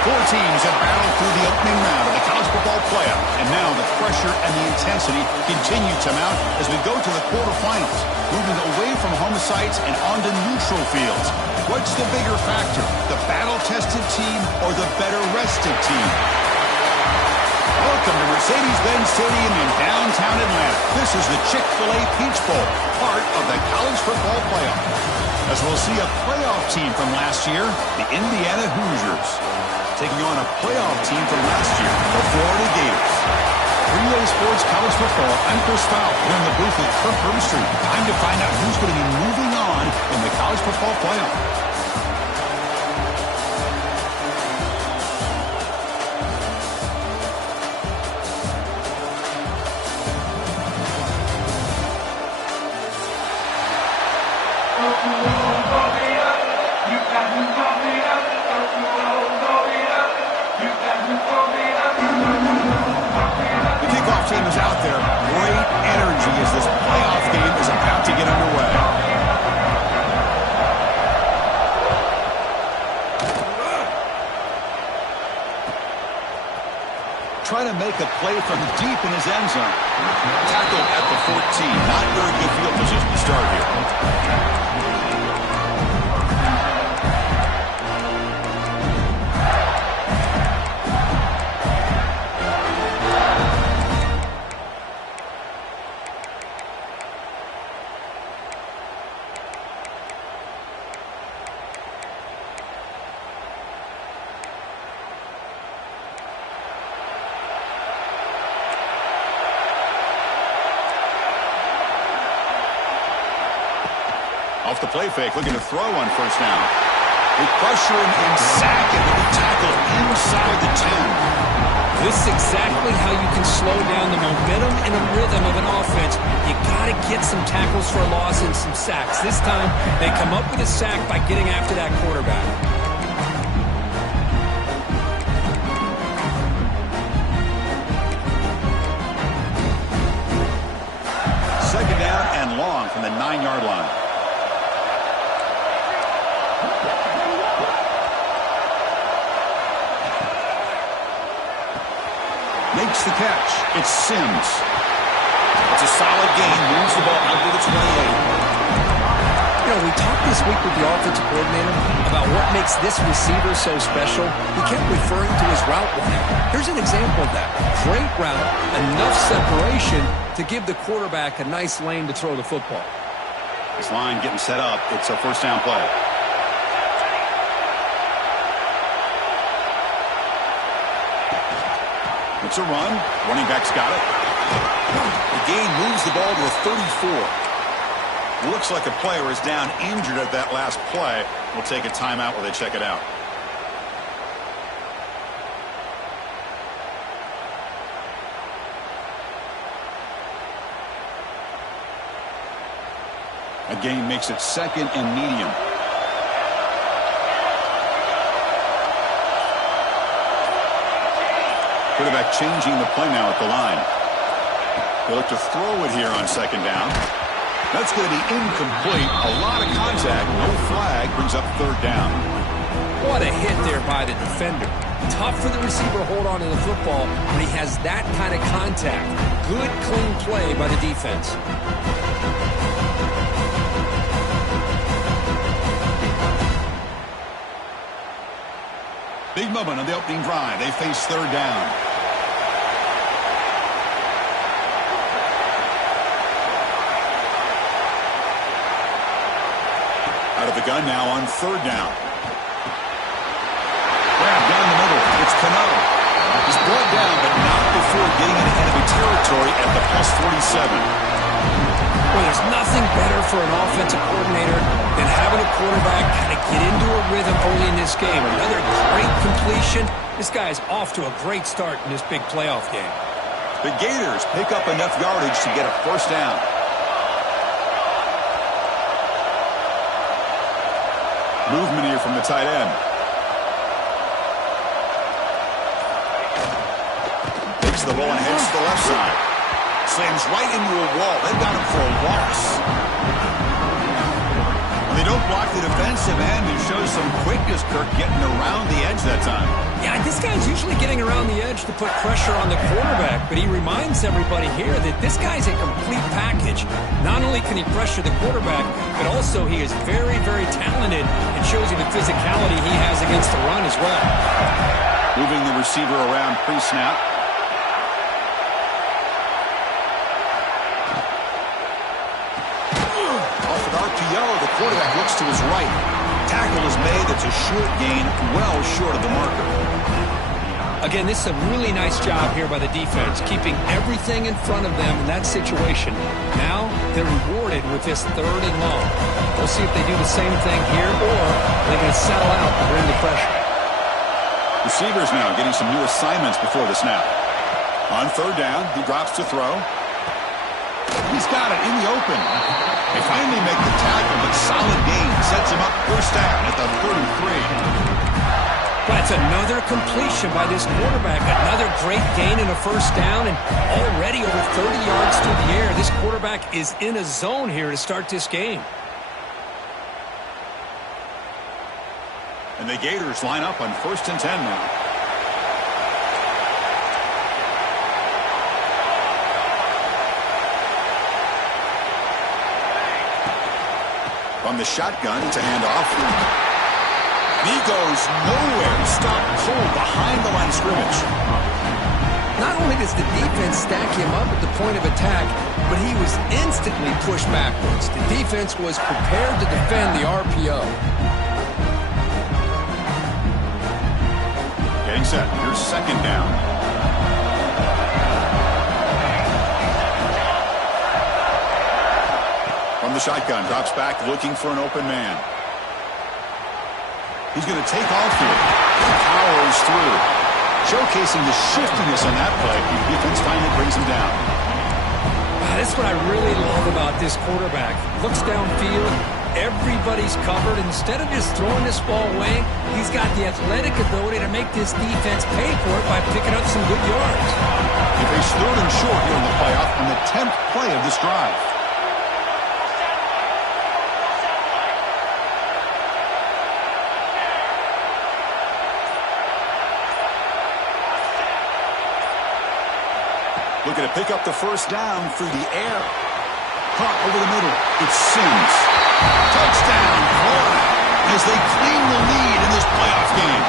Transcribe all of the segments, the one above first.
Four teams have battled through the opening round of the college football playoff, and now the pressure and the intensity continue to mount as we go to the quarterfinals, moving away from home sites and onto neutral fields. What's the bigger factor, the battle-tested team or the better-rested team? Welcome to Mercedes-Benz Stadium in downtown Atlanta. This is the Chick-fil-A Peach Bowl, part of the college football playoff. As we'll see a playoff team from last year, the Indiana Hoosiers, taking on a playoff team from last year, the Florida Gators. 3A Sports College Football, I'm Chris Fowl, here in the booth with Kirk Herbstreit. Time to find out who's going to be moving on in the college football playoff. Team is out there. Great energy as this playoff game is about to get underway. Trying to make a play from deep in his end zone. Tackled at the 14. Not very good field position to start here. Off the play fake, looking to throw on first down. They pressure him and sack him with a tackle inside the 10. This is exactly how you can slow down the momentum and the rhythm of an offense. You got to get some tackles for a loss and some sacks. This time, they come up with a sack by getting after that quarterback. Second down and long from the 9-yard line. Makes the catch. It's Sims. It's a solid gain. Moves the ball under the 28. You know, we talked this week with the offensive coordinator about what makes this receiver so special. He kept referring to his route running. Here's an example of that. Great route, enough separation to give the quarterback a nice lane to throw the football. This line getting set up. It's a first down play. It's a run. Running back's got it. The gain moves the ball to a 34. Looks like a player is down injured at that last play. We'll take a timeout while they check it out. A gain makes it second and medium. Quarterback changing the play now at the line. They look to throw it here on second down. That's going to be incomplete. A lot of contact. No flag. Brings up third down. What a hit there by the defender. Tough for the receiver to hold on to the football when he has that kind of contact. Good, clean play by the defense. Big moment on the opening drive. They face third down. Out of the gun now on third down. Grab down the middle. It's Cano. He's brought down, but not before getting into enemy territory at the +47. Well, there's nothing better for an offensive coordinator than having a quarterback kind of get into a rhythm early in this game. Another great completion. This guy is off to a great start in this big playoff game. The Gators pick up enough yardage to get a first down. Movement here from the tight end. Takes the ball and heads to the left side. Slams right into a wall. They've got him for a loss. They don't block the defensive end and show some quickness, Kirk, getting around the edge that time. Yeah, this guy's usually getting around the edge to put pressure on the quarterback, but he reminds everybody here that this guy's a complete package. Not only can he pressure the quarterback, but also he is very, very talented and shows you the physicality he has against the run as well. Moving the receiver around pre-snap. The quarterback looks to his right. Tackle is made. That's a short gain, well short of the marker. Again, this is a really nice job here by the defense, keeping everything in front of them in that situation. Now they're rewarded with this third and long. We'll see if they do the same thing here, or they're going to settle out and bring the pressure. Receivers now getting some new assignments before the snap. On third down, he drops to throw. He's got it in the open. They finally make the tackle, but solid gain sets him up first down at the 33. That's another completion by this quarterback. Another great gain in a first down, and already over 30 yards through the air. This quarterback is in a zone here to start this game. And the Gators line up on 1st and 10 now. From the shotgun to hand off. And he goes nowhere. Stopped cold behind the line of scrimmage. Not only does the defense stack him up at the point of attack, but he was instantly pushed backwards. The defense was prepared to defend the RPO. Getting set. Here's second down. From the shotgun, drops back, looking for an open man. He's going to take off here. Powers through. Showcasing the shiftiness on that play. Defense finally brings him down. That's what I really love about this quarterback. Looks downfield. Everybody's covered. Instead of just throwing this ball away, he's got the athletic ability to make this defense pay for it by picking up some good yards. He faced third and short here in the playoff on the 10th play of this drive. Looking to pick up the first down through the air. Caught over the middle. It's Sims. Touchdown, Florida, as they claim the lead in this playoff game.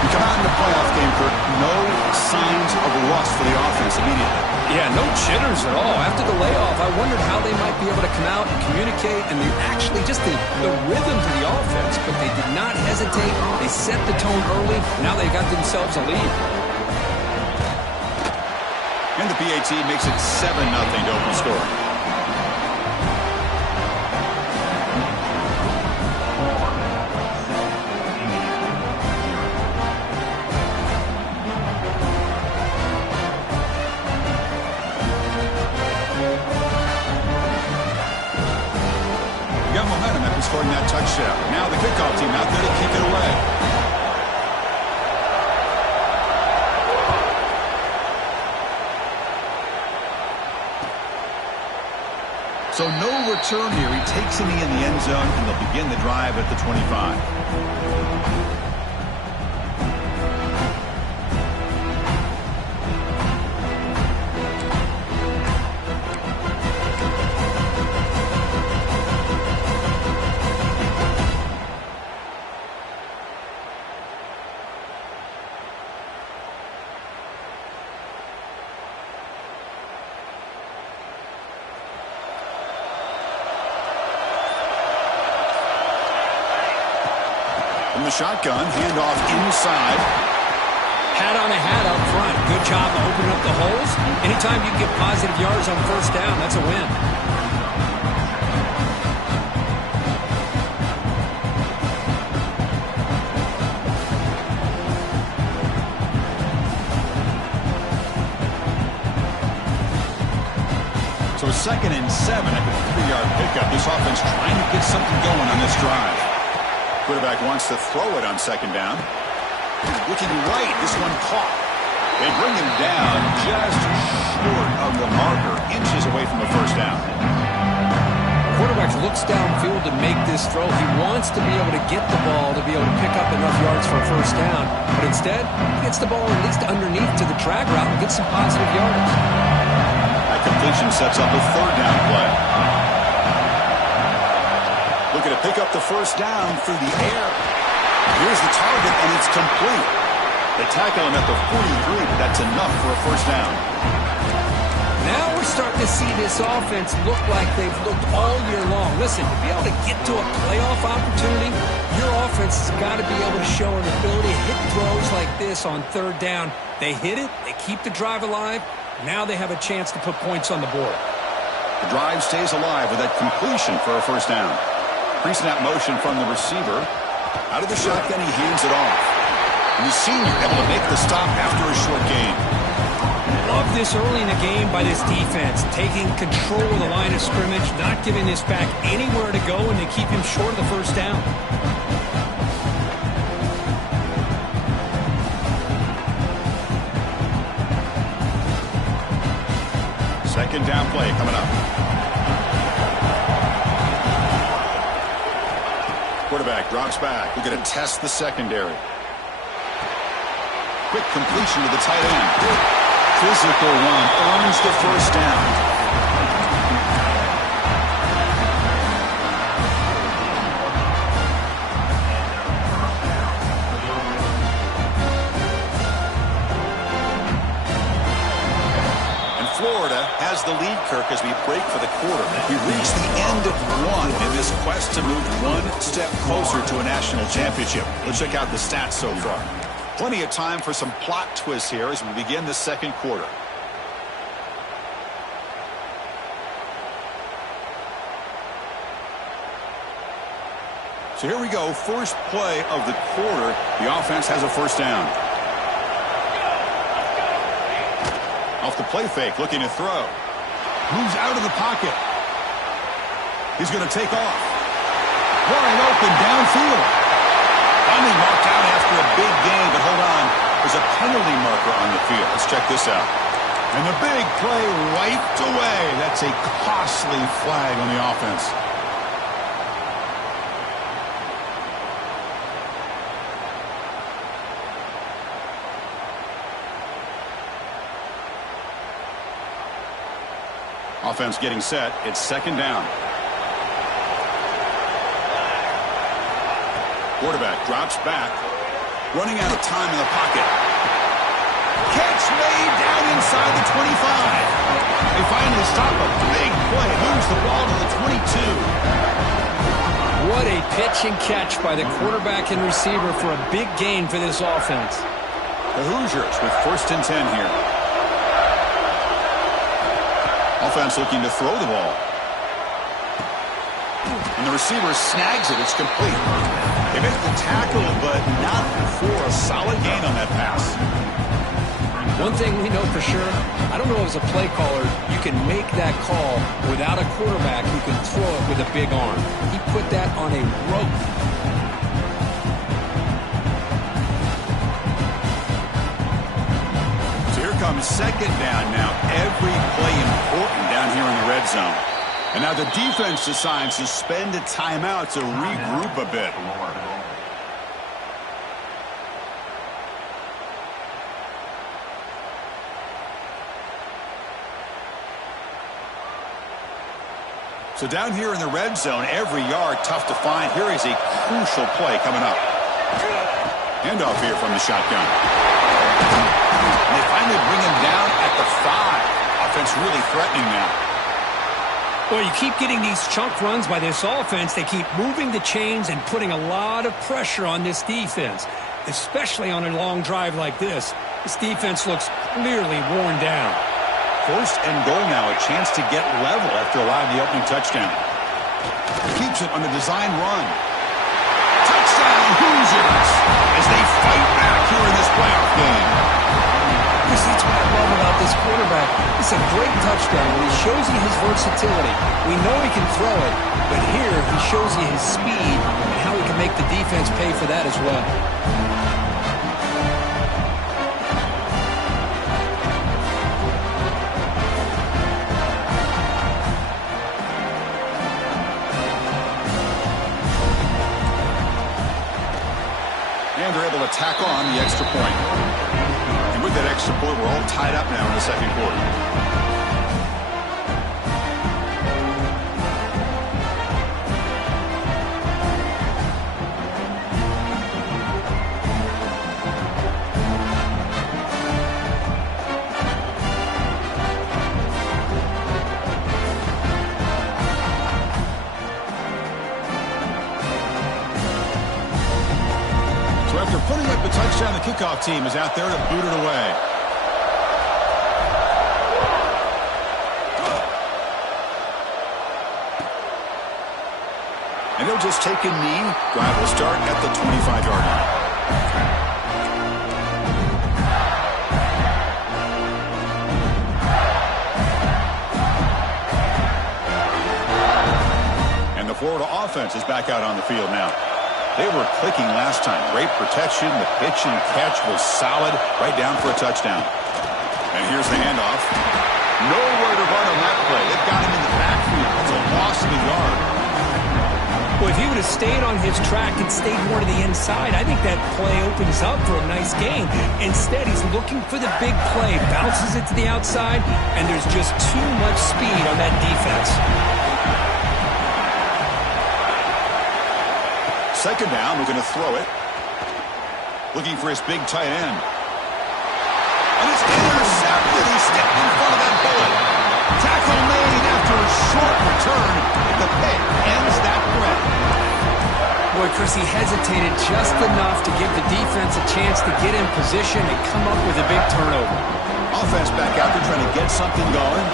We come out in the playoff game, Kirk. No signs of rust for the offense immediately. Yeah, no jitters at all. After the layoff, I wondered how they might be able to come out and communicate, and actually just the rhythm to the offense, but they did not hesitate. They set the tone early. Now they got themselves a lead. And the PAT makes it 7-0 to open score. You got momentum after scoring that touchdown. Now the kickoff team out there to kick it away. So no return here. He takes him in the end zone, and they'll begin the drive at the 25. shotgun, handoff inside. Hat on a hat up front. Good job opening up the holes. Anytime you can get positive yards on first down, that's a win. So 2nd and 7 at the 3-yard pickup. This offense trying to get something going on this drive. Quarterback wants to throw it on 2nd down. Looking right, this one caught. They bring him down just short of the marker, inches away from the first down. Quarterback looks downfield to make this throw. He wants to be able to get the ball to be able to pick up enough yards for a first down. But instead, he gets the ball at least underneath to the drag route and gets some positive yardage. That completion sets up a 3rd down play. Looking to pick up the first down through the air. Here's the target, and it's complete. They tackle him at the 43, but that's enough for a first down. Now we're starting to see this offense look like they've looked all year long. Listen, to be able to get to a playoff opportunity, your offense has got to be able to show an ability to hit throws like this on 3rd down. They hit it, they keep the drive alive. Now they have a chance to put points on the board. The drive stays alive with that completion for a first down. Pre-snap motion from the receiver. Out of the shotgun, he hands it off. And the senior able to make the stop after a short gain. Love this early in the game by this defense. Taking control of the line of scrimmage, not giving this back anywhere to go, and they keep him short of the first down. Second down play coming up. Quarterback drops back. We're going to test the secondary. Quick completion to the tight end. Physical run earns the first down. Florida has the lead, Kirk, as we break for the quarter. We reach the end of one in this quest to move one step closer to a national championship. Let's check out the stats so far. Plenty of time for some plot twists here as we begin the second quarter. So here we go. First play of the quarter. The offense has a first down. Off the play fake, looking to throw. Moves out of the pocket. He's going to take off. Wide open downfield. Finally marked out after a big gain, but hold on. There's a penalty marker on the field. Let's check this out. And the big play wiped away. That's a costly flag on the offense. Offense getting set. It's second down. Quarterback drops back. Running out of time in the pocket. Catch made down inside the 25. They finally stop a big play. Moves the ball to the 22. What a pitch and catch by the quarterback and receiver for a big gain for this offense. The Hoosiers with 1st and 10 here. Offense looking to throw the ball. And the receiver snags it. It's complete. They make the tackle, but not for a solid gain on that pass. One thing we know for sure, I don't know as a play caller, you can make that call without a quarterback who can throw it with a big arm. He put that on a rope. Comes second down now. Every play important down here in the red zone. And now the defense decides to spend a timeout to regroup a bit. So down here in the red zone, every yard tough to find. Here is a crucial play coming up. Handoff here from the shotgun. They finally bring him down at the 5. Offense really threatening now. Well, you keep getting these chunk runs by this offense. They keep moving the chains and putting a lot of pressure on this defense, especially on a long drive like this. This defense looks clearly worn down. First and goal now, a chance to get level after allowing the opening touchdown. Keeps it on the design run. Touchdown, Hoosiers, as they fight back here in this playoff game. That's what I love about this quarterback. It's a great touchdown when he shows you his versatility. We know he can throw it, but here he shows you his speed and how he can make the defense pay for that as well. And they're able to tack on the extra point. And with that extra point, we're all tied up now in the second quarter. After putting up the touchdown, the kickoff team is out there to boot it away. And they'll just take a knee. Drive will start at the 25-yard line. And the Florida offense is back out on the field now. They were clicking last time. Great protection. The pitch and catch was solid. Right down for a touchdown. And here's the handoff. Nowhere to run on that play. They've got him in the backfield. It's a loss of a yard. Well, if he would have stayed on his track and stayed more to the inside, I think that play opens up for a nice gain. Instead, he's looking for the big play. Bounces it to the outside, and there's just too much speed on that defense. Second down, we're going to throw it. Looking for his big tight end. And it's intercepted. He stepped in front of that bullet. Tackle made after a short return. And the pick ends that threat. Boy, Chris, he hesitated just enough to give the defense a chance to get in position and come up with a big turnover. Offense back out there trying to get something going.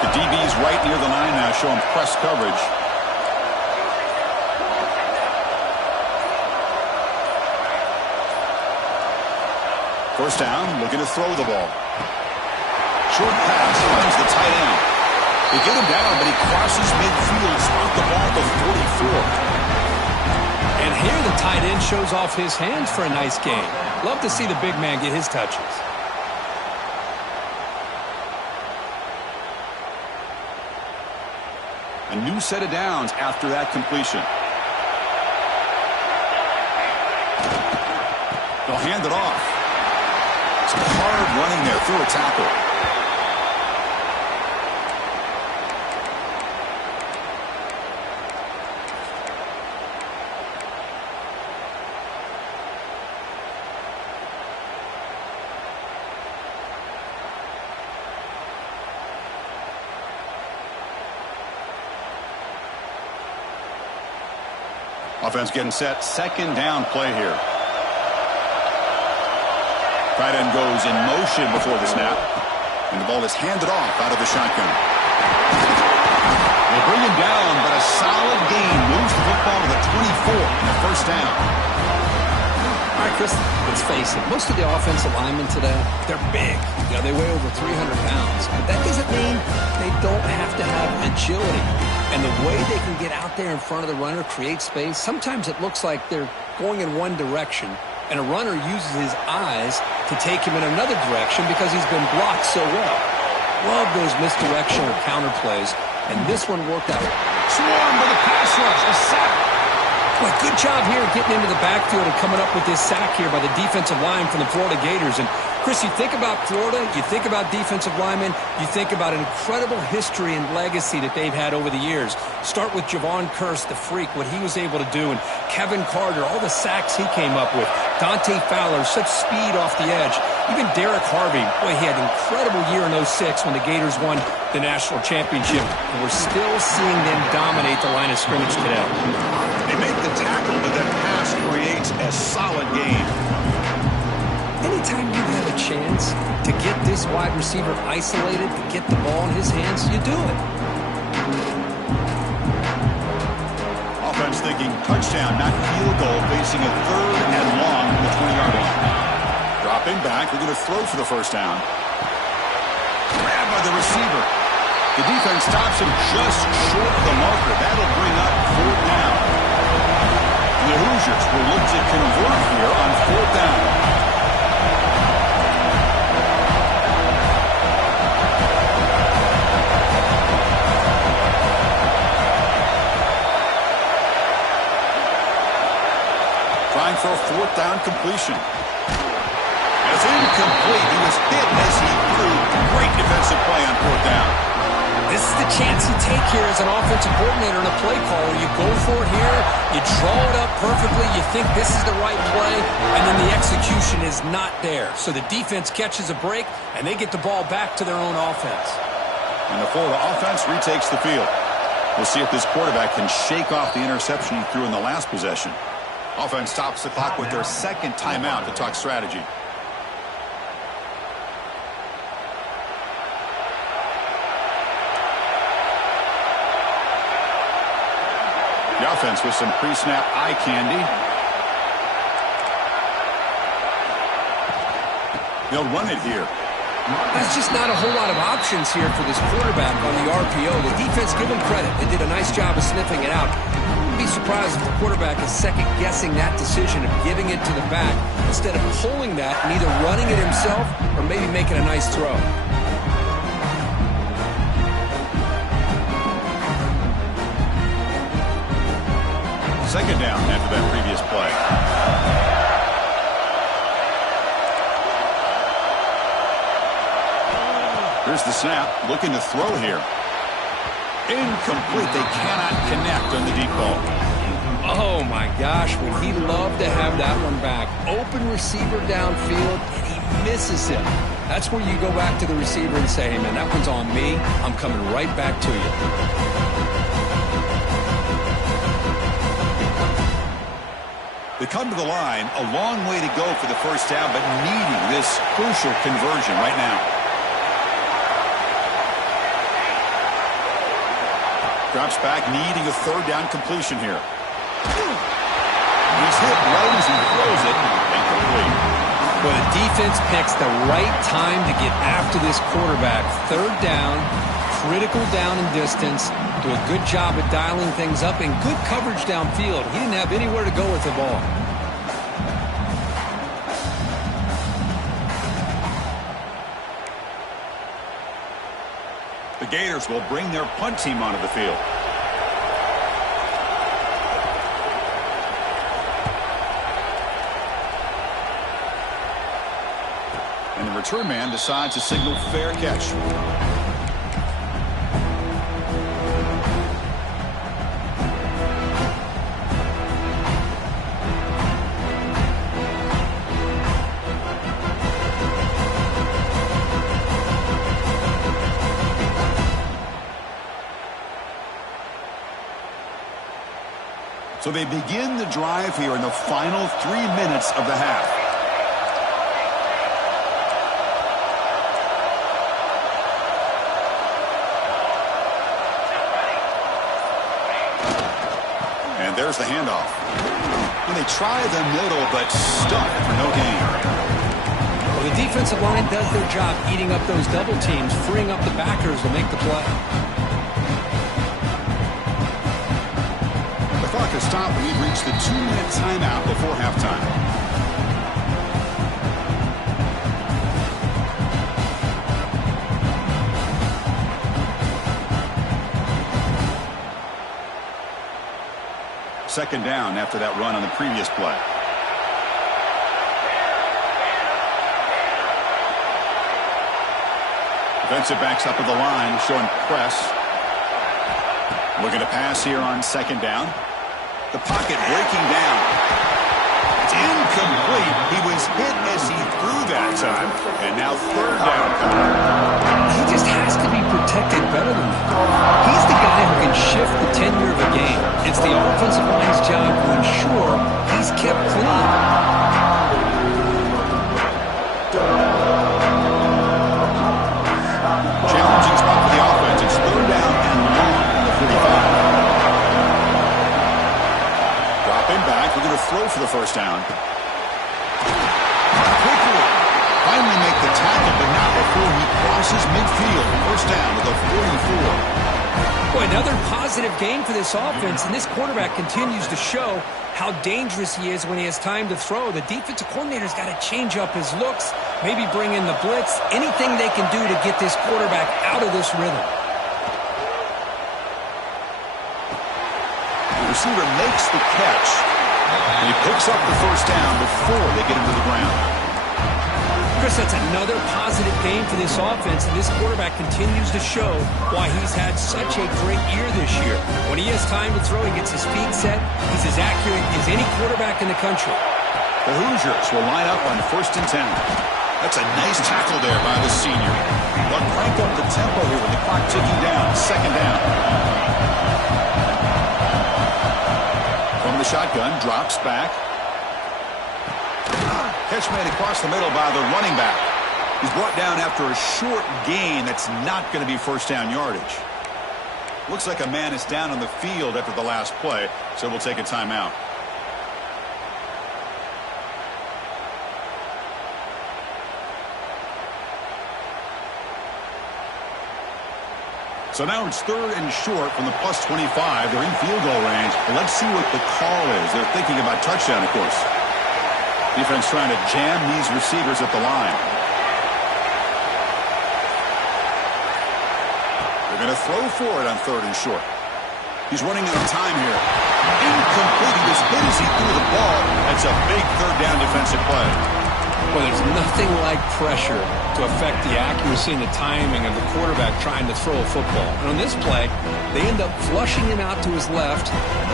The DB's right near the line now, showing press coverage. First down, looking to throw the ball. Short pass, finds the tight end. They get him down, but he crosses midfield, spot the ball at the 44. And here the tight end shows off his hands for a nice gain. Love to see the big man get his touches. A new set of downs after that completion. They'll hand it off. Some hard running there through a tackle. Offense getting set. Second down play here. Tight end goes in motion before the snap. And the ball is handed off out of the shotgun. They bring him down, but a solid gain moves the football to the 24 and a first down. All right, Chris, let's face it. Most of the offensive linemen today, they're big. You know, they weigh over 300 pounds. But that doesn't mean they don't have to have agility. And the way they can get out there in front of the runner, create space, sometimes it looks like they're going in one direction, and a runner uses his eyes to take him in another direction because he's been blocked so well. Love those misdirection or counter plays, and this one worked out. Swarmed by the pass rush, a sack. Boy, good job here getting into the backfield and coming up with this sack here by the defensive line from the Florida Gators. And Chris, you think about Florida, you think about defensive linemen, you think about an incredible history and legacy that they've had over the years. Start with Javon Kearse, the freak, what he was able to do, and Kevin Carter, all the sacks he came up with. Dante Fowler, such speed off the edge. Even Derek Harvey, boy, he had an incredible year in '06 when the Gators won the national championship. And we're still seeing them dominate the line of scrimmage today. They make the tackle, but that pass creates a solid gain. Anytime you have a chance to get this wide receiver isolated, to get the ball in his hands, you do it. Offense thinking touchdown, not field goal, facing a 3rd and long from the 20-yard line. Dropping back, they're going to throw for the first down. Grabbed by the receiver. The defense stops him just short of the marker. That'll bring up 4th down. The Hoosiers will look to convert here on 4th down. Trying for a 4th down completion. It's incomplete. He was hit as he threw. Great defensive play on 4th down. This is the chance you take here as an offensive coordinator and a play caller. You go for it here. You draw it up perfectly. You think this is the right play, and then the execution is not there. So the defense catches a break, and they get the ball back to their own offense. And the Florida offense retakes the field. We'll see if this quarterback can shake off the interception he threw in the last possession. Offense stops the clock with their 2nd timeout to talk strategy. The offense with some pre-snap eye candy. They'll run it here. There's just not a whole lot of options here for this quarterback on the RPO. The defense, give them credit. They did a nice job of sniffing it out. I wouldn't be surprised if the quarterback is second-guessing that decision of giving it to the back instead of pulling that and either running it himself or maybe making a nice throw. Second down after that previous play. Here's the snap, looking to throw here. Incomplete. They cannot connect on the deep ball. Oh, my gosh, would he love to have that one back. Open receiver downfield, and he misses him. That's where you go back to the receiver and say, hey, man, that one's on me. I'm coming right back to you. They come to the line, a long way to go for the first down, but needing this crucial conversion right now. Drops back, needing a 3rd down completion here. He's hit right as he throws it. Incomplete. Well, the defense picks the right time to get after this quarterback. 3rd down, critical down and distance. Do a good job of dialing things up and good coverage downfield. He didn't have anywhere to go with the ball. The Gators will bring their punt team onto the field. And the return man decides to signal fair catch. So they begin the drive here in the final 3 minutes of the half. And there's the handoff. And they try the middle, but stuffed for no gain. Well, the defensive line does their job eating up those double teams, freeing up the backers to make the play. The clock has stopped, and we've reached the 2-minute timeout before halftime. Second down after that run on the previous play. Defensive backs up at the line, showing press. Looking to pass here on second down. The pocket breaking down. It's incomplete. He was hit as he threw that, so time. And now third down coming. He just has to be protected better than that. He's the guy who can shift the tenure of a game. It's the offensive line's job to ensure he's kept clean. Challenging spot for the offense. It's third down and long on the 45. Dropping back. We're going to throw for the first down. Quickly. Finally make the tackle, but not before he crosses midfield. First down to the 44. Boy, another positive game for this offense, and this quarterback continues to show how dangerous he is when he has time to throw. The defensive coordinator's got to change up his looks, maybe bring in the blitz, anything they can do to get this quarterback out of this rhythm. The receiver makes the catch, and he picks up the first down before they get him to the ground. Chris, that's another positive game for this offense, and this quarterback continues to show why he's had such a great year this year. When he has time to throw, he gets his feet set. He's as accurate as any quarterback in the country. The Hoosiers will line up on 1st and 10. That's a nice tackle there by the senior. They'll crank up the tempo here with the clock ticking down. Second down. From the shotgun, drops back. Catch made across the middle by the running back. He's brought down after a short gain that's not going to be first down yardage. Looks like a man is down on the field after the last play, so we'll take a timeout. So now it's third and short from the plus 25. They're in field goal range. Let's see what the call is. They're thinking about touchdown, of course. Defense trying to jam these receivers at the line. They're going to throw for it on third and short. He's running out of time here. Incomplete. He was hit as he threw the ball. That's a big third down defensive play. Well, there's nothing like pressure to affect the accuracy and the timing of the quarterback trying to throw a football. And on this play, they end up flushing him out to his left,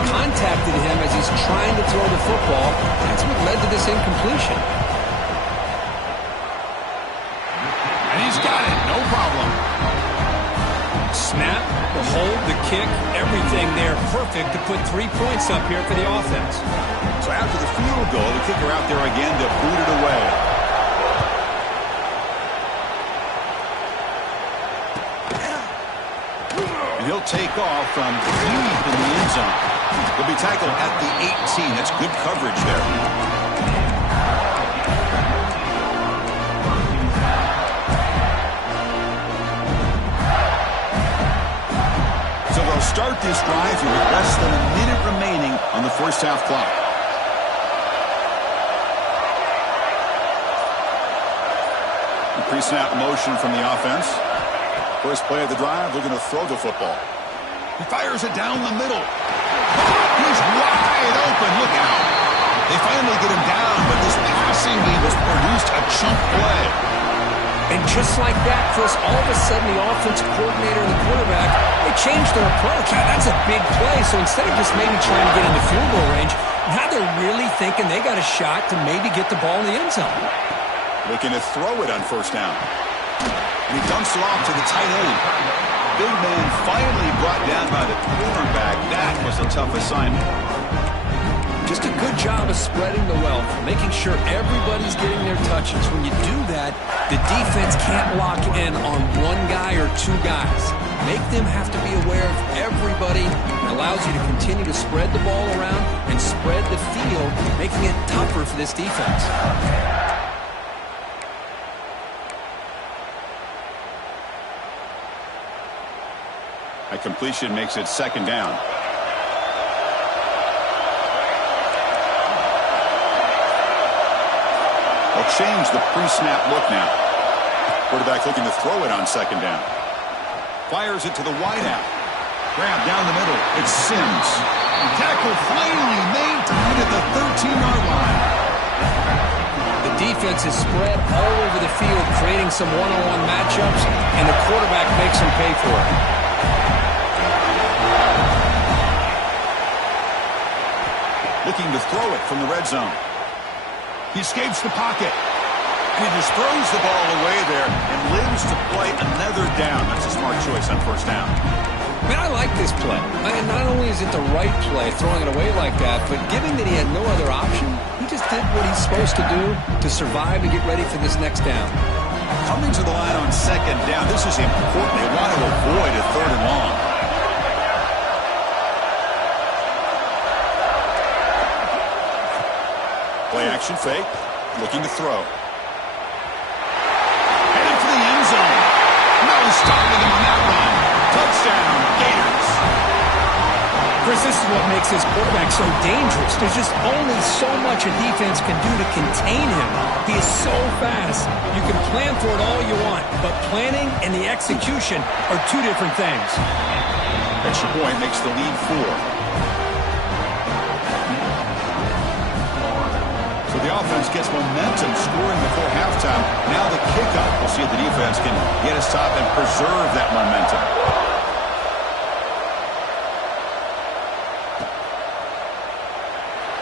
contacted him as he's trying to throw the football. That's what led to this incompletion. And he's got it, no problem. Snap, the hold, the kick, everything there perfect to put 3 points up here for the offense. So after the field goal, the kicker out there again to boot it away. And he'll take off from deep in the end zone. He'll be tackled at the 18. That's good coverage there. So they'll start this drive here with less than a minute remaining on the first half clock. Pre-snap motion from the offense. First play of the drive, they're going to throw the football. He fires it down the middle. He's wide open. Look out. They finally get him down, but this passing game has produced a chunk play. And just like that, Chris, all of a sudden the offensive coordinator and the quarterback, they changed their approach. That's a big play. So instead of just maybe trying to get into field goal range, now they're really thinking they got a shot to maybe get the ball in the end zone. Looking to throw it on first down. And he dumps it off to the tight end. Big man finally brought down by the cornerback. That was a tough assignment. Just a good job of spreading the wealth, making sure everybody's getting their touches. When you do that, the defense can't lock in on one guy or two guys. Make them have to be aware of everybody. It allows you to continue to spread the ball around and spread the field, making it tougher for this defense. A completion makes it second down. They'll change the pre-snap look now. Quarterback looking to throw it on second down. Fires it to the wideout. Grab down the middle. It's Sims. Tackle finally maintained at the 13-yard line. The defense is spread all over the field, creating some one-on-one matchups, and the quarterback makes them pay for it. Looking to throw it from the red zone. He escapes the pocket. He just throws the ball away there and lives to play another down. That's a smart choice on first down. Man, I like this play. And not only is it the right play, throwing it away like that, but given that he had no other option, he just did what he's supposed to do to survive and get ready for this next down. Coming to the line on second down, this is important. They want to avoid a third and long. Play action fake, looking to throw. Headed for the end zone. No stopping him on that run. Touchdown, Gators. Chris, this is what makes his quarterback so dangerous. There's just only so much a defense can do to contain him. He is so fast. You can plan for it all you want, but planning and the execution are two different things. Extra point makes the lead 4. So the offense gets momentum scoring before halftime. Now the kickoff. We'll see if the defense can get a stop and preserve that momentum.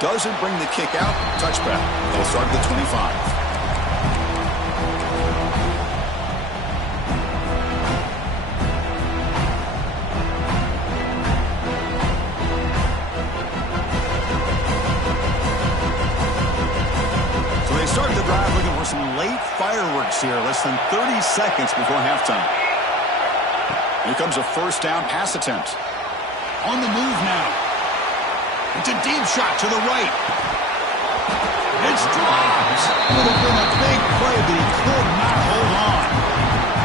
Doesn't bring the kick out. Touchback. They'll start at the 25. Starting the drive looking for some late fireworks here. Less than 30 seconds before halftime. Here comes a first down pass attempt. On the move now. It's a deep shot to the right. It's dropped. Would have been a big play, but he could not hold on.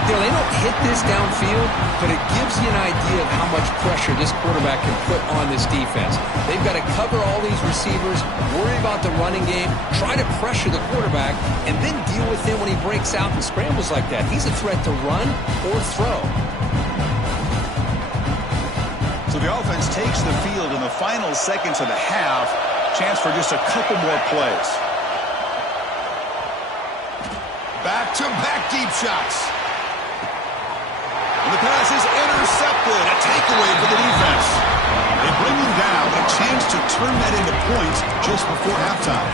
You know, they don't hit this downfield, but it gives you an idea of how much pressure this quarterback can put on this defense. They've got to cover all these receivers, worry about the running game, try to pressure the quarterback, and then deal with him when he breaks out and scrambles like that. He's a threat to run or throw. So the offense takes the field in the final seconds of the half. Chance for just a couple more plays. Back-to-back deep shots. And the pass is intercepted. A takeaway for the defense. They bring him down. A chance to turn that into points just before halftime.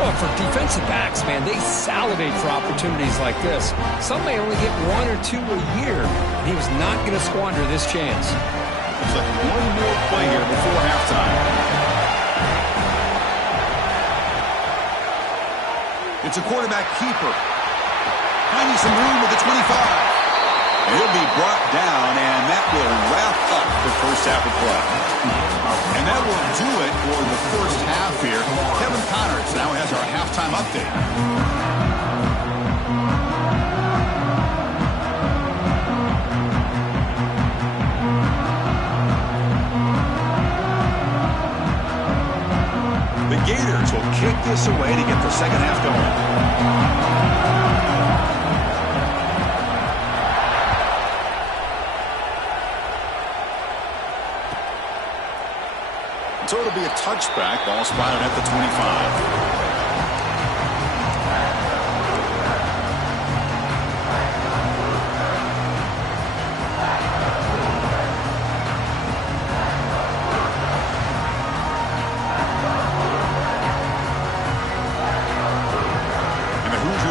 Well, for defensive backs, man, they salivate for opportunities like this. Some may only get 1 or 2 a year. And he was not going to squander this chance. Looks like one more play here before halftime. It's a quarterback keeper. Finding some room at the 25. And he'll be brought down, and that will wrap up the first half of play. And that will do it for the first half here. Kevin Connors now has our halftime update. The Gators will kick this away to get the second half going. So it'll be a touchback. Ball spotted at the 25.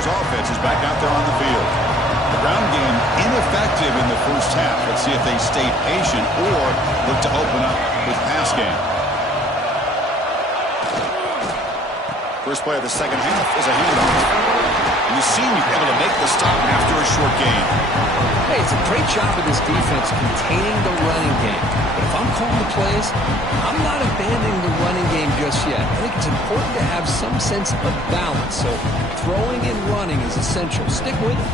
Offense is back out there on the field. The ground game ineffective in the first half. Let's see if they stay patient or look to open up with pass game. First play of the second half is a handoff. And you seem to be able to make the stop after a short gain. Hey, it's a great job of this defense containing the running game. But if I'm calling the plays, I'm not abandoning the running game just yet. I think it's important to have some sense of balance. So throwing and running is essential. Stick with it.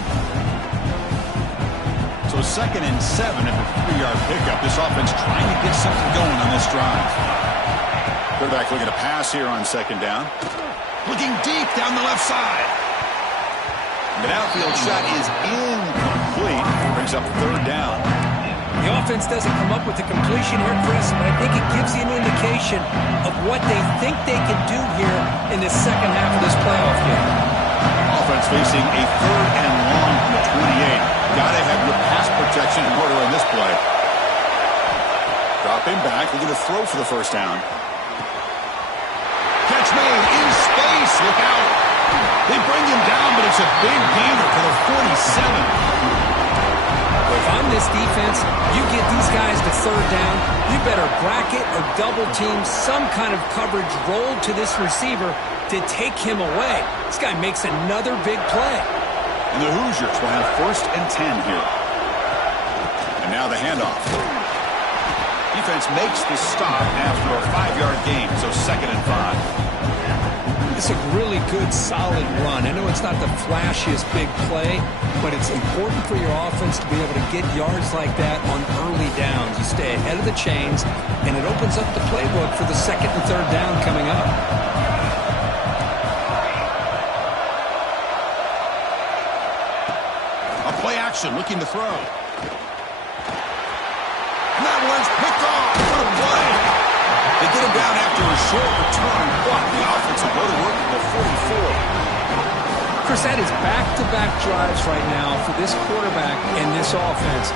So 2nd and 7 at the 3-yard pickup. This offense trying to get something going on this drive. Quarterback looking to pass here on 2nd down. Looking deep down the left side. The outfield shot is incomplete. Brings up 3rd down. The offense doesn't come up with the completion here, Chris, but I think it gives you an indication of what they think they can do here in the second half of this playoff game. Offense facing a 3rd and long from the 28. Gotta have your pass protection in order on this play. Dropping back, looking to throw for the first down. Catch made in space. Look out. They bring him down but it's a big gainer to the 47. If I'm this defense, you get these guys to third down, you better bracket or double team some kind of coverage rolled to this receiver to take him away. This guy makes another big play. And the Hoosiers will have 1st and 10 here. And now the handoff. Defense makes the stop after a 5-yard gain, so 2nd and 5. It's a really good, solid run. I know it's not the flashiest big play, but it's important for your offense to be able to get yards like that on early downs. You stay ahead of the chains, and it opens up the playbook for the 2nd and 3rd down coming up. A play action, looking to throw. And that one's picked off. What a play. They get him down after a short return, but the offense will go to work at the 44. Chris, that is back-to-back drives right now for this quarterback and this offense.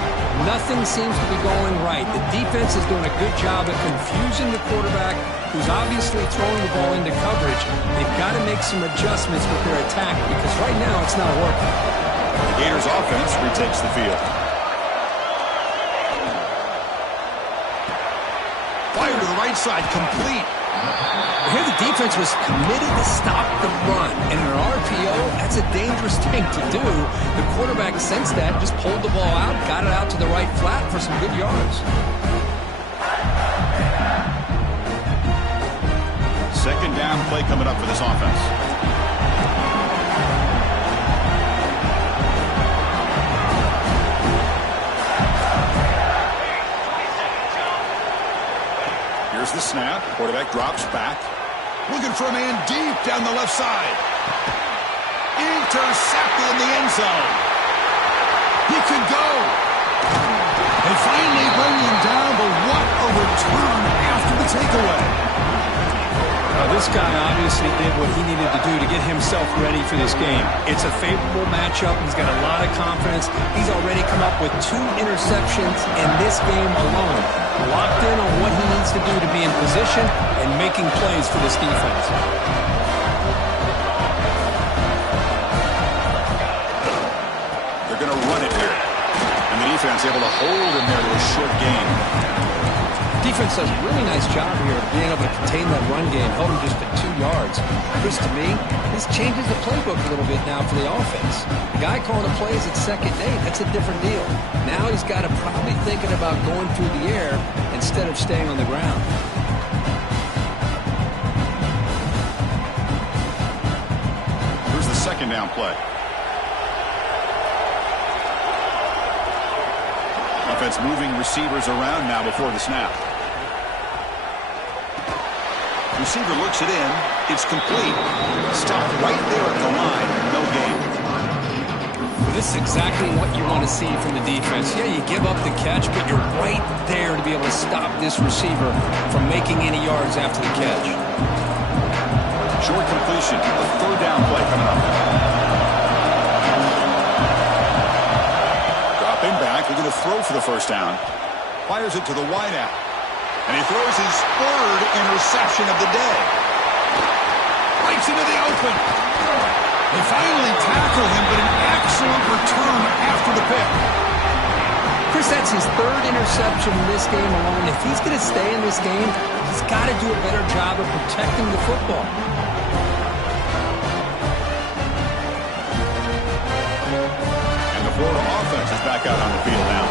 Nothing seems to be going right. The defense is doing a good job of confusing the quarterback, who's obviously throwing the ball into coverage. They've got to make some adjustments with their attack because right now it's not working. The Gators offense retakes the field. Fire to the right side, complete. Here the defense was committed to stop the run. And in an RPO, that's a dangerous thing to do. The quarterback sensed that, just pulled the ball out, got it out to the right flat for some good yards. 2nd down play coming up for this offense. Here's the snap. Quarterback drops back. Looking for a man deep down the left side. Intercepted in the end zone. He could go. They finally bring him down, but what a return after the takeaway. This guy obviously did what he needed to do to get himself ready for this game. It's a favorable matchup. He's got a lot of confidence. He's already come up with 2 interceptions in this game alone. Locked in on what he needs to do to be in position and making plays for this defense. They're going to run it here. And the defense able to hold him there to a short gain. Defense does a really nice job here of being able to contain that run game, held him just at 2 yards. Chris, to me, this changes the playbook a little bit now for the offense. The guy calling the plays at 2nd and 8, that's a different deal. Now he's got to probably thinking about going through the air instead of staying on the ground. Here's the 2nd down play. Offense moving receivers around now before the snap. Receiver looks it in. It's complete. Stopped right there at the line. No gain. This is exactly what you want to see from the defense. Yeah, you give up the catch, but you're right there to be able to stop this receiver from making any yards after the catch. Short completion. A 3rd down play coming up. Dropping back. They're going to throw for the 1st down. Fires it to the wideout. And he throws his 3rd interception of the day. Breaks into the open. They finally tackle him, but an excellent return after the pick. Chris, that's his 3rd interception in this game alone. If he's going to stay in this game, he's got to do a better job of protecting the football. And the Florida offense is back out on the field now.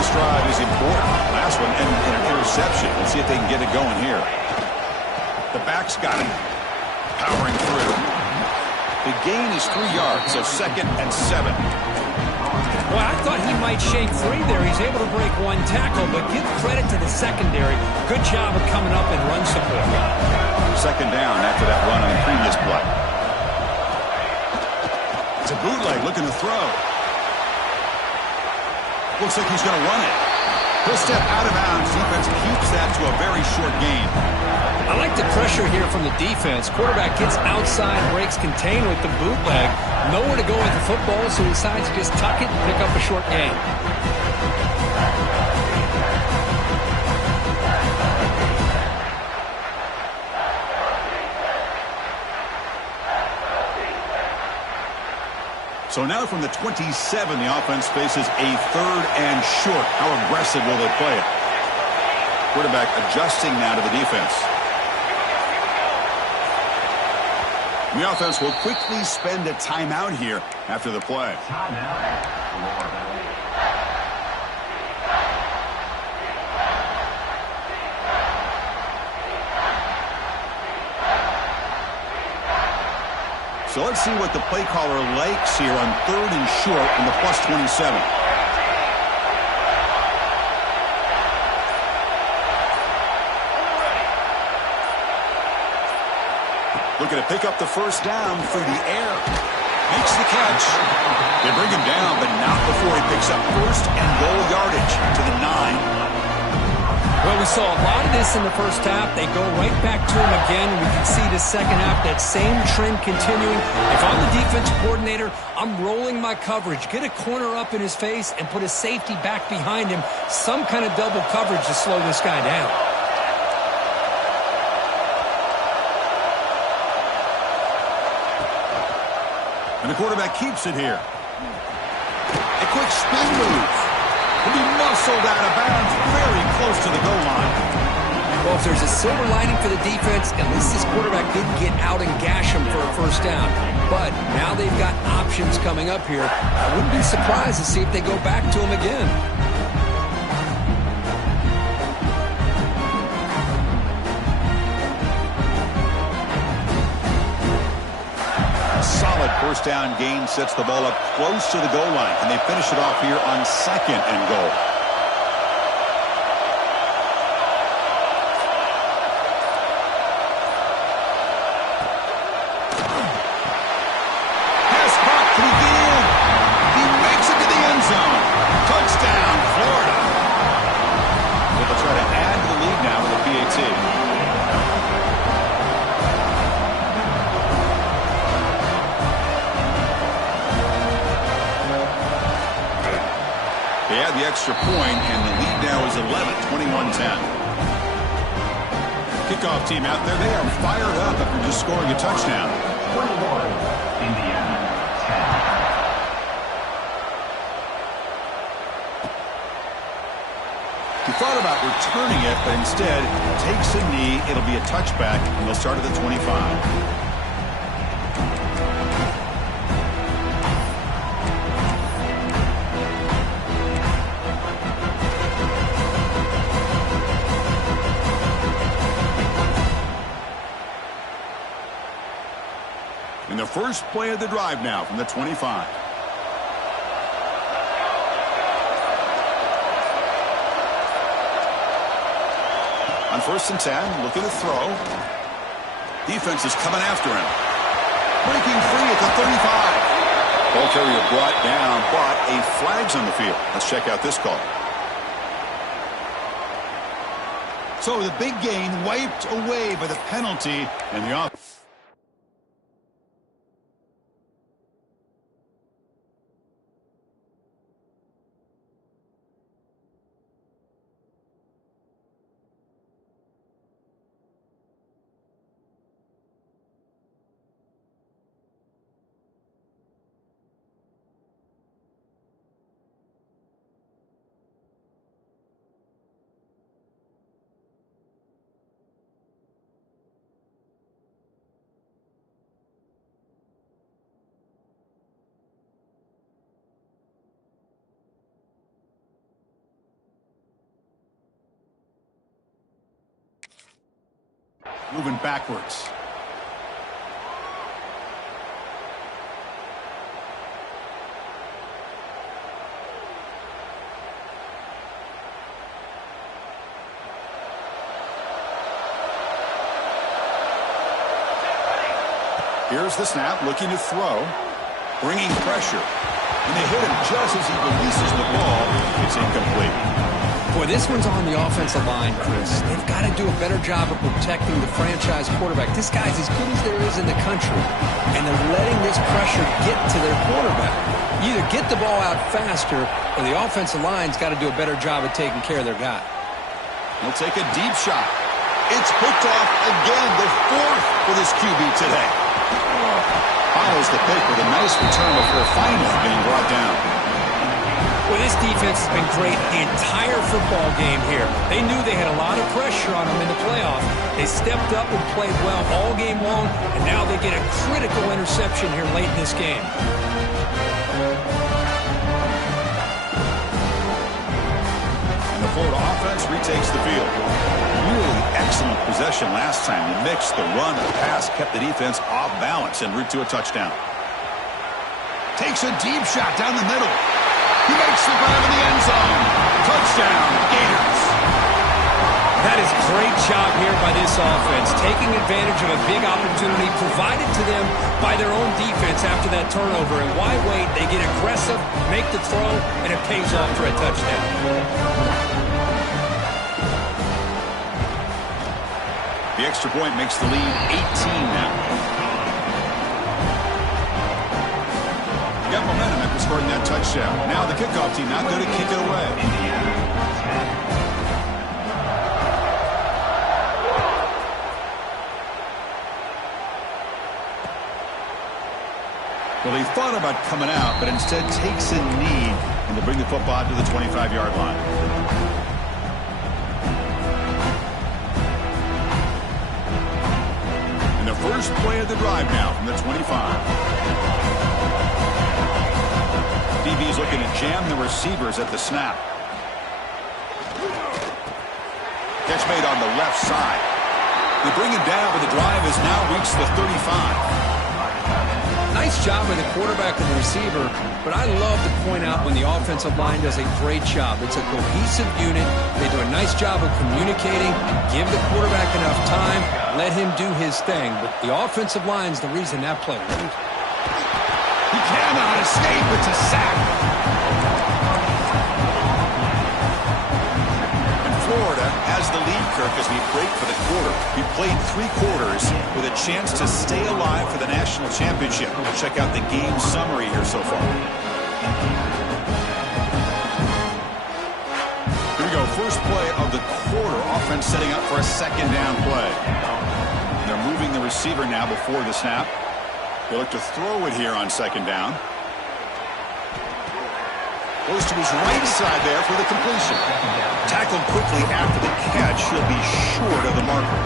This drive is important. Last one and an interception. Let's see if they can get it going here. The back's got it. Powering through. The gain is 3 yards, so 2nd and 7. Well, I thought he might shake free there. He's able to break 1 tackle, but give credit to the secondary. Good job of coming up and run support. 2nd down after that run on the previous play. It's a bootleg looking to throw. Looks like he's going to run it. He'll step out of bounds. Defense keeps that to a very short gain. I like the pressure here from the defense. Quarterback gets outside, breaks contain with the bootleg. Nowhere to go with the football, so he decides to just tuck it and pick up a short gain. So now from the 27, the offense faces a 3rd and short. How aggressive will they play it? Quarterback adjusting now to the defense. The offense will quickly spend a timeout here after the play. So let's see what the play caller likes here on 3rd and short in the plus 27. Looking to pick up the first down through the air. Makes the catch. They bring him down, but not before he picks up 1st and goal yardage to the 9. Well, we saw a lot of this in the first half. They go right back to him again. We can see the second half, that same trend continuing. If I'm the defensive coordinator, I'm rolling my coverage. Get a corner up in his face and put a safety back behind him. Some kind of double coverage to slow this guy down. And the quarterback keeps it here. A quick spin move. Will be muscled out of bounds very close to the goal line. Well, if there's a silver lining for the defense, at least this quarterback didn't get out and gash him for a first down. But now they've got options coming up here. I wouldn't be surprised to see if they go back to him again. Solid first down gain sets the ball up close to the goal line. And they finish it off here on 2nd and goal. Pass caught through the end. He makes it to the end zone. Touchdown, Florida. They'll try to add to the lead now with a PAT. They add the extra point, and the lead now is 11, 21-10. Kickoff team out there, they are fired up after just scoring a touchdown. 21, Indiana, 10. He thought about returning it, but instead takes a knee. It'll be a touchback, and they'll start at the 25. In the first play of the drive now from the 25. On 1st and 10, looking to throw. Defense is coming after him. Breaking free at the 35. Ball carrier brought down, but a flag's on the field. Let's check out this call. So the big gain wiped away by the penalty and the offense. Moving backwards. Here's the snap, looking to throw. Bringing pressure. And they hit him just as he releases the ball. It's incomplete. Boy, this one's on the offensive line, Chris. They've got to do a better job of protecting the franchise quarterback. This guy's as good as there is in the country, and they're letting this pressure get to their quarterback. You either get the ball out faster, or the offensive line's got to do a better job of taking care of their guy. He'll take a deep shot. It's picked off again, the 4th for this QB today. Follows the pick with a nice return before finally getting brought down. Well, this defense has been great the entire football game here. They knew they had a lot of pressure on them in the playoffs. They stepped up and played well all game long, and now they get a critical interception here late in this game. And the Florida offense retakes the field. Really excellent possession last time. The mix, the run, the pass kept the defense off balance en route to a touchdown. Takes a deep shot down the middle. He makes the grab in the end zone. Touchdown, Gators. That is a great job here by this offense, taking advantage of a big opportunity provided to them by their own defense after that turnover. And why wait? They get aggressive, make the throw, and it pays off for a touchdown. The extra point makes the lead 18 now. Got momentum after scoring that touchdown. Now the kickoff team not going to kick it away. Well, he thought about coming out, but instead takes a knee and to bring the football to the 25-yard line. And the first play of the drive now from the 25. DB's looking to jam the receivers at the snap. Catch made on the left side. They bring him down, but the drive has now reached the 35. Nice job by the quarterback and the receiver, but I love to point out when the offensive line does a great job. It's a cohesive unit. They do a nice job of communicating, give the quarterback enough time, let him do his thing. But the offensive line is the reason that play worked. He cannot escape. It's a sack. And Florida has the lead, Kirk, as we break for the quarter. We played 3 quarters with a chance to stay alive for the national championship. We'll check out the game summary here so far. Here we go. First play of the quarter. Offense setting up for a second down play. They're moving the receiver now before the snap. They look to throw it here on second down. Goes to his right side there for the completion. Tackled quickly after the catch. He'll be short of the marker.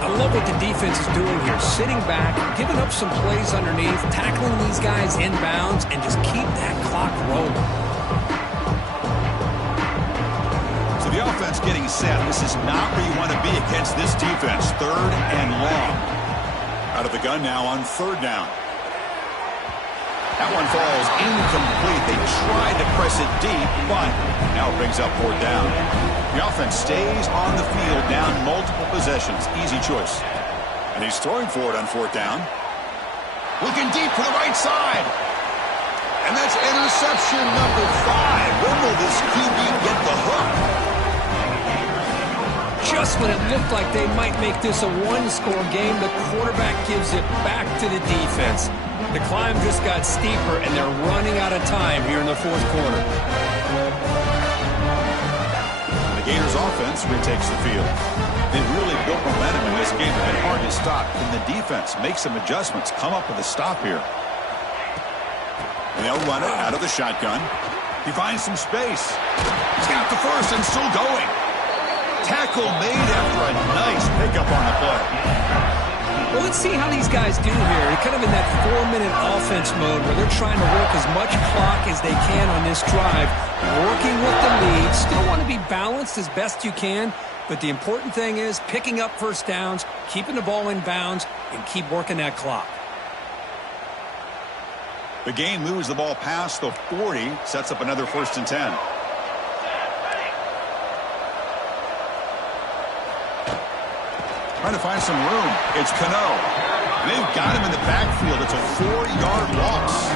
I love what the defense is doing here. Sitting back, giving up some plays underneath, tackling these guys in bounds, and just keep that clock rolling. So the offense getting set. This is not where you want to be against this defense. Third and long. Out of the gun now on third down. That one falls incomplete. They tried to press it deep, but now it brings up fourth down. The offense stays on the field down multiple possessions. Easy choice. And he's throwing for it on fourth down. Looking deep for the right side. And that's interception number 5. When will this QB get the hook? Just when it looked like they might make this a one-score game, the quarterback gives it back to the defense. The climb just got steeper, and they're running out of time here in the fourth quarter. The Gators offense retakes the field. They've really built momentum in this game. It's been hard to stop. Can the defense make some adjustments, come up with a stop here? And they'll run it out of the shotgun. He finds some space. He's got the first and still going. Tackle made after a nice pickup on the play. Well, let's see how these guys do here. They're kind of in that 4-minute offense mode where they're trying to work as much clock as they can on this drive, working with the lead. Still want to be balanced as best you can, but the important thing is picking up first downs, keeping the ball in bounds, and keep working that clock. The game moves the ball past the 40, sets up another 1st and 10. Trying to find some room. It's Cano. They've got him in the backfield. It's a 4-yard loss.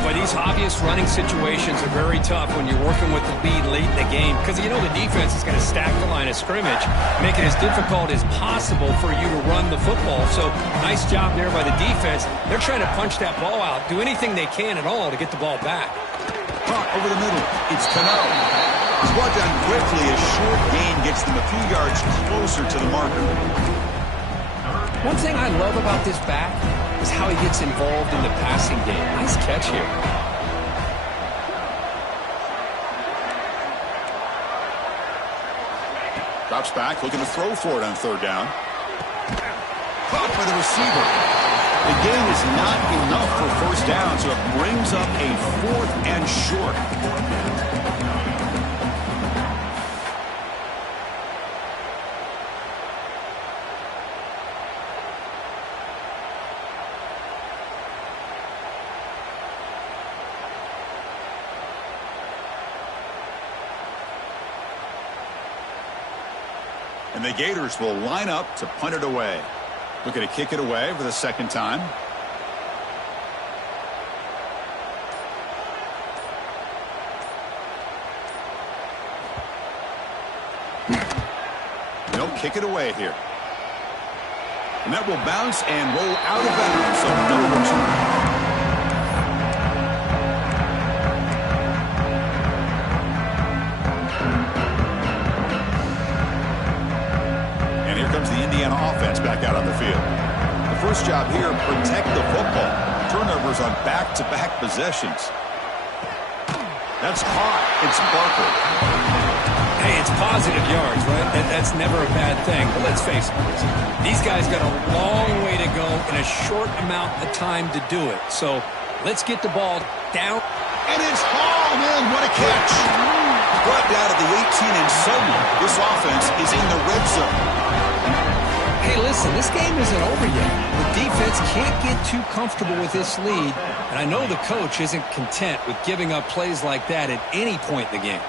But these obvious running situations are very tough when you're working with the lead late in the game because you know the defense is going to stack the line of scrimmage, make it as difficult as possible for you to run the football. So nice job there by the defense. They're trying to punch that ball out, do anything they can at all to get the ball back. Caught over the middle. It's Cano. He's brought down quickly. A short gain gets them a few yards closer to the marker. One thing I love about this back is how he gets involved in the passing game. Nice catch here. Drops back, looking to throw for it on third down. Caught by the receiver. The gain is not enough for first down, so it brings up a 4th and short. And the Gators will line up to punt it away. Looking to kick it away for the second time. They'll kick it away here. And that will bounce and roll out of bounds, so no return. Comes the Indiana offense back out on the field. The first job here, protect the football. Turnovers on back-to-back possessions. That's caught. It's Barker. Hey, it's positive yards, right? That's never a bad thing. But let's face it, these guys got a long way to go in a short amount of time to do it. So let's get the ball down. And it's hauled in. What a catch. Brought down at the 18, and suddenly this offense is in the red zone. Hey, listen, this game isn't over yet. The defense can't get too comfortable with this lead, and I know the coach isn't content with giving up plays like that at any point in the game.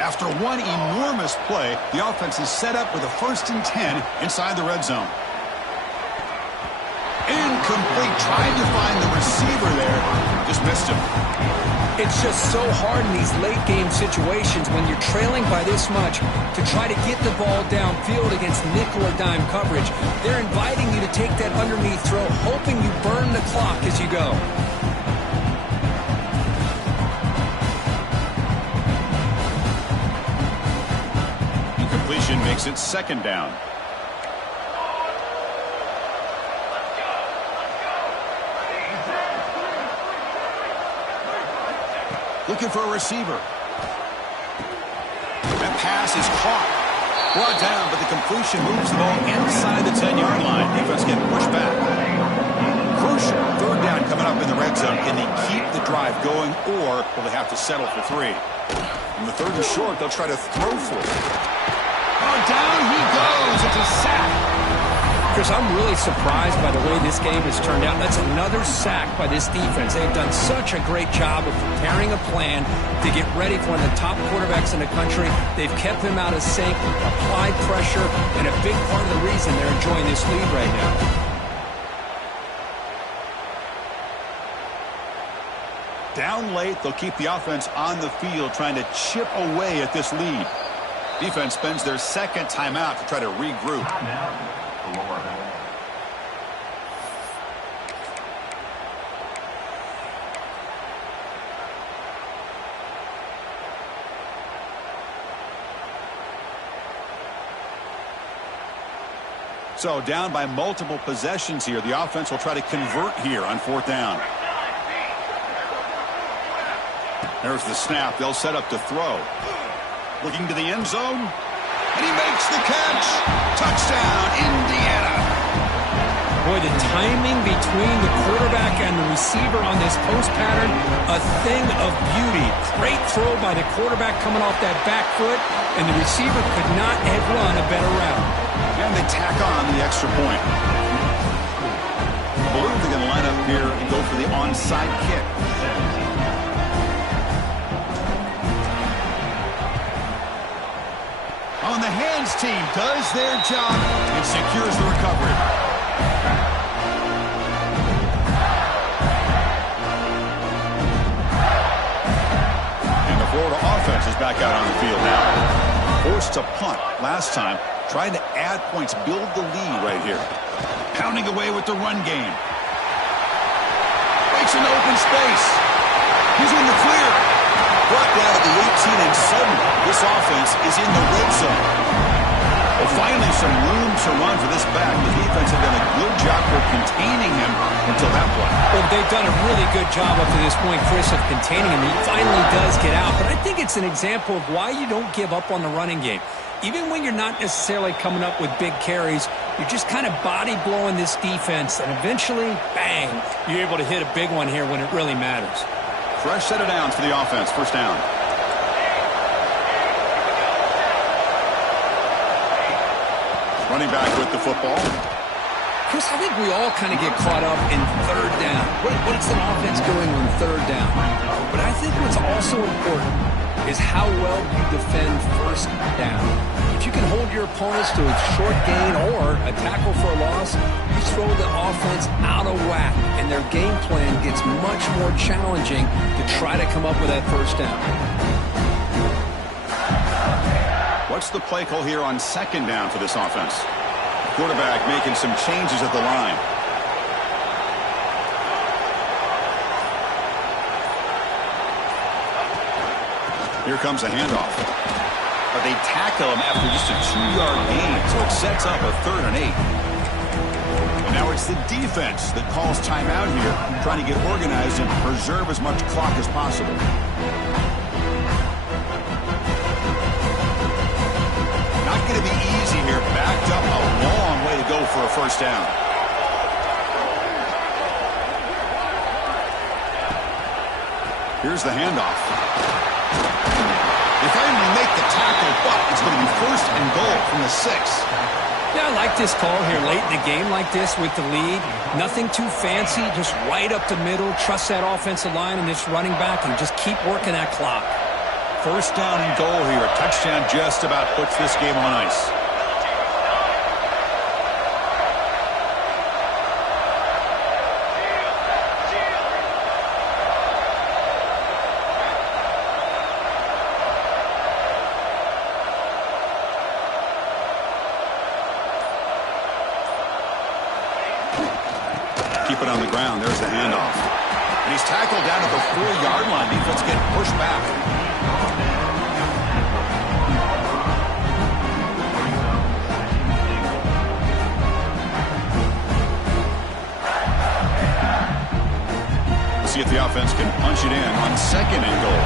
After one enormous play, the offense is set up with a 1st and 10 inside the red zone. Incomplete. Tried to find the receiver there. Just missed him. It's just so hard in these late-game situations when you're trailing by this much to try to get the ball downfield against nickel or dime coverage. They're inviting you to take that underneath throw, hoping you burn the clock as you go. Incompletion makes it 2nd down. Looking for a receiver. That pass is caught. Brought down, but the completion moves the ball inside the 10-yard line. Defense getting pushed back. Crucial 3rd down coming up in the red zone. Can they keep the drive going, or will they have to settle for 3? And the 3rd and short, they'll try to throw for it. Oh, down he goes. It's a sack. Chris, I'm really surprised by the way this game has turned out. That's another sack by this defense. They've done such a great job of preparing a plan to get ready for one of the top quarterbacks in the country. They've kept him out of sync, applied pressure, and a big part of the reason they're enjoying this lead right now. Down late, they'll keep the offense on the field trying to chip away at this lead. Defense spends their 2nd timeout to try to regroup. So down by multiple possessions here. The offense will try to convert here on 4th down. There's the snap. They'll set up to throw. Looking to the end zone. And he makes the catch. Touchdown, Indiana. Boy, the timing between the quarterback and the receiver on this post pattern, a thing of beauty. Great throw by the quarterback coming off that back foot, and the receiver could not have run a better route. And they tack on the extra point. I believe they're going to line up here and go for the onside kick. On the hands team does their job and secures the recovery. And the Florida offense is back out on the field now. Forced to punt last time, trying to add points, build the lead right here. Pounding away with the run game. Breaks into open space. He's in the clear. Brought down at the 18, and suddenly this offense is in the red zone. Well, finally some room to run for this back. The defense had done a good job for containing him until that point. Well, they've done a really good job up to this point, Chris, of containing him. He finally does get out, but I think it's an example of why you don't give up on the running game. Even when you're not necessarily coming up with big carries, you're just kind of body blowing this defense, and eventually, bang, you're able to hit a big one here when it really matters. Fresh set of downs for the offense. First down. Running back with the football. Chris, I think we all kind of get caught up in third down. What is an offense doing on third down? But I think what's also important is how well you defend first down. If you can hold your opponents to a short gain or a tackle for a loss, you throw the offense out of whack, and their game plan gets much more challenging to try to come up with that first down. What's the play call here on second down for this offense? Quarterback making some changes at the line. Here comes a handoff. But they tackle him after just a 2-yard gain, so it sets up a 3rd and 8. And now it's the defense that calls timeout here, trying to get organized and preserve as much clock as possible. Not going to be easy here. Backed up a long way to go for a first down. Here's the handoff. They finally make the tackle, but it's going to be 1st and goal from the 6. Yeah, I like this call here late in the game like this with the lead. Nothing too fancy, just right up the middle. Trust that offensive line and this running back and just keep working that clock. 1st down and goal here. A touchdown just about puts this game on ice. Keep it on the ground. There's the handoff. And he's tackled down at the 4-yard line. Defense getting pushed back. See if the offense can punch it in on 2nd and goal.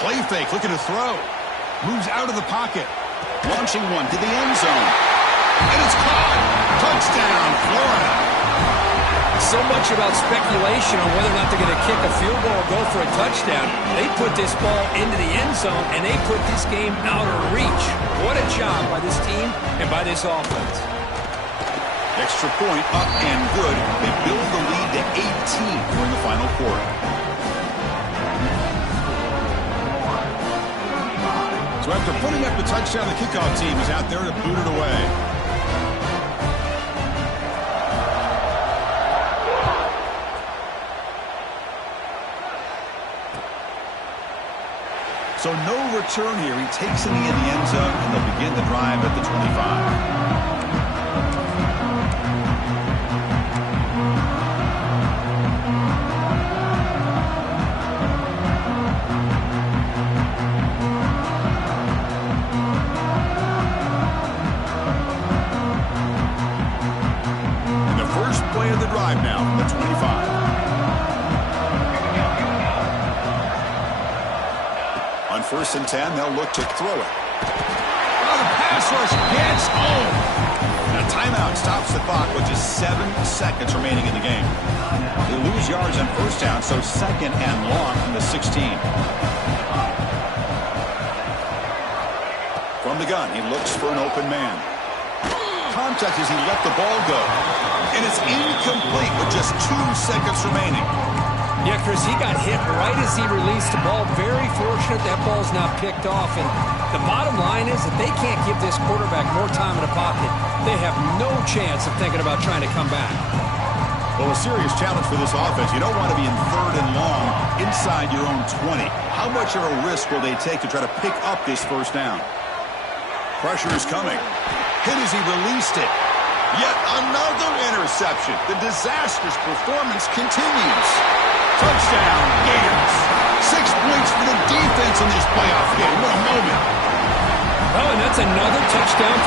Play fake, looking to throw. Moves out of the pocket. Launching one to the end zone. And it's caught. Touchdown, Florida. So much about speculation on whether or not they're going to kick a field goal or go for a touchdown. They put this ball into the end zone, and they put this game out of reach. What a job by this team and by this offense. Extra point up and good. They build the lead to 18 during the final quarter. So after putting up the touchdown, the kickoff team is out there to boot it away. So no return here. He takes it in the end zone, and they'll begin the drive at the 25. Now from the 25. On 1st and 10, they'll look to throw it. Oh, the pass rush gets home. Now timeout stops the clock with just 7 seconds remaining in the game. They lose yards on 1st down, so 2nd and long from the 16. From the gun, he looks for an open man. Contact as he let the ball go. And it's incomplete with just 2 seconds remaining. Yeah, Chris, he got hit right as he released the ball. Very fortunate that ball's not picked off. And the bottom line is that they can't give this quarterback more time in the pocket. They have no chance of thinking about trying to come back. Well, a serious challenge for this offense. You don't want to be in 3rd and long inside your own 20. How much of a risk will they take to try to pick up this 1st down? Pressure is coming. hit as he released it. Yet another interception. The disastrous performance continues. Touchdown, Gators. 6 points for the defense in this playoff game. What a moment. Oh, and that's another touchdown for